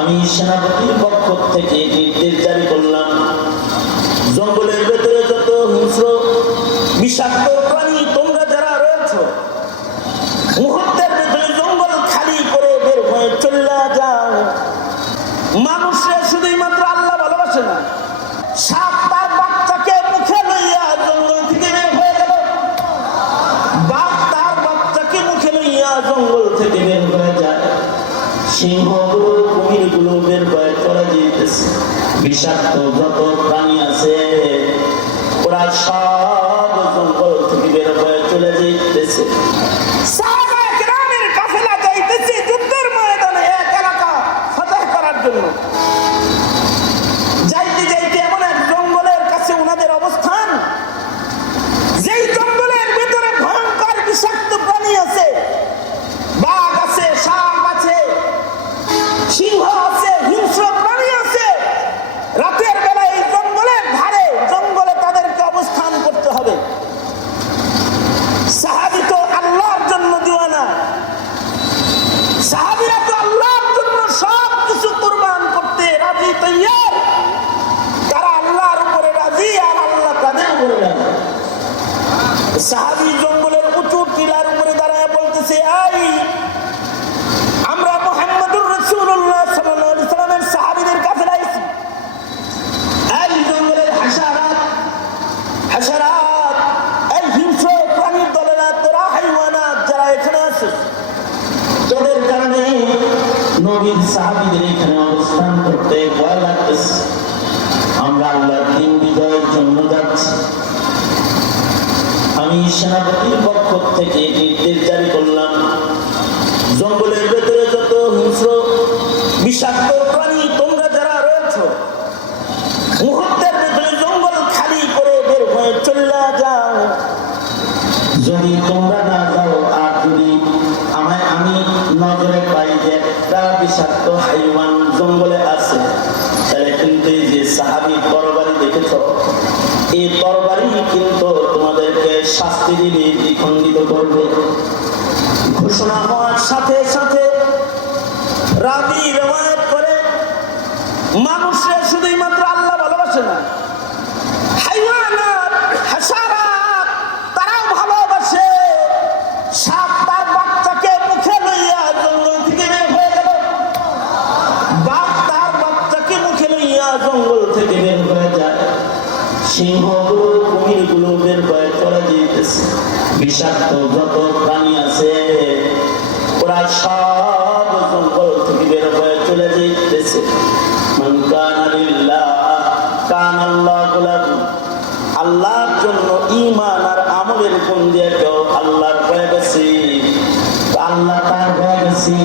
আমি সেনাপতির পক্ষ থেকে নির্দেশ জারি করলাম। জঙ্গলের ভেতরে যত হিংস্র, বিষাক্ত প্রাণী তোমরা যারা রয়েছ, মুহূর্তের ভেতরে জঙ্গল খালি করে বের হয়ে চলে যাও। মানুষের সিংহগুলো কুমিরগুলো বের যাইতে যাইতে এমন এক জঙ্গলের কাছে ওনাদের অবস্থান সাহাবি জঙ্গলের উঁচু টিলার উপরে দাঁড়ায় বলতেছে, আই, আমরা মোহাম্মদুর রসুল্লাহ সাল্লামের সাহাবিদের কাছে আইছি এই জঙ্গলের হাসারাত হাসারাত, এই হিংস্র তোরা হাইওয়ানাত যারা এখানে আছে, তোদের কারণে নবীর সাহাবিদের এখানে অবস্থান আমরা আল্লাহর দিন বিজয়ের জন্য যাচ্ছি। আমি সেনাপতির পক্ষ থেকে নির্দেশ জারি করলাম। জঙ্গলের ভেতরে যত হিংস্র, বিষাক্ত প্রাণী তোমরা যারা রয়েছ, মুহূর্তের ভেতরে জঙ্গল খালি করে বের হয়ে চলে যাও। যদি তোমরা না যাও, আর যদি আমায় আমি নজরে পাই যে একটা বিষাক্ত হাইওয়ান জঙ্গলে আছে, তাহলে কিন্তু যে সাহাবি তরবারি দেখেছ, এই তরবারি শাস্তি দিবে দ্বিখণ্ডিত করবে। ঘোষণা হওয়ার সাথে সাথে রাবি রেওয়ায়ত করে মানুষের শুধুই মাত্র আল্লাহ ভালোবাসে না তারাও ভালোবাসে। সাপ তার বাচ্চাকে মুখে থেকে বের গেল। বাঘ তার বাচ্চাকে মুখে থেকে বের যায়। সিংহগুলো বিষাক্ত যত প্রাণী আছে, ওরা সব জঙ্গল থেকে বের হয়ে চলে যেতেছে কানা কানা। আল্লাহর জন্য ঈমান আর আমলের গুণ দিয়ে কেউ আল্লাহর হয়ে গেছে? আল্লাহ তার হয়ে গেছে।